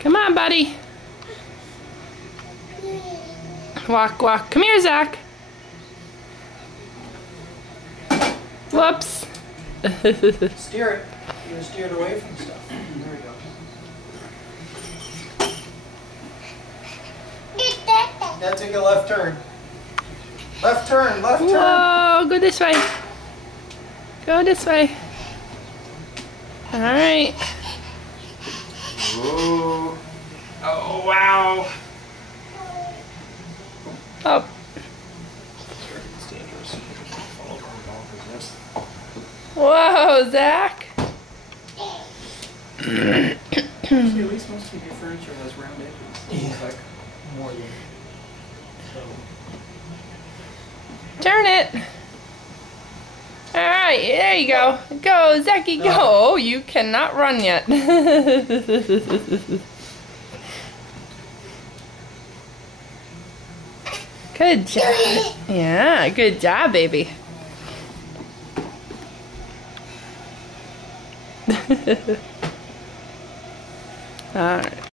Come on, buddy. Walk, walk. Come here, Zach. Whoops. Steer it. You gotta steer it away from stuff. There we go. Now take a left turn. Left turn, left turn. Whoa, go this way. Go this way. All right. Whoa. Oh, wow. Up. It's dangerous. Fall over and fall over this. Whoa, Zach. See, at least most of your furniture has round edges. It's like more than. So. Turn it. All right, there you go. Go, Zachy, go. Oh, you cannot run yet. Good job. Yeah, good job, baby. All right.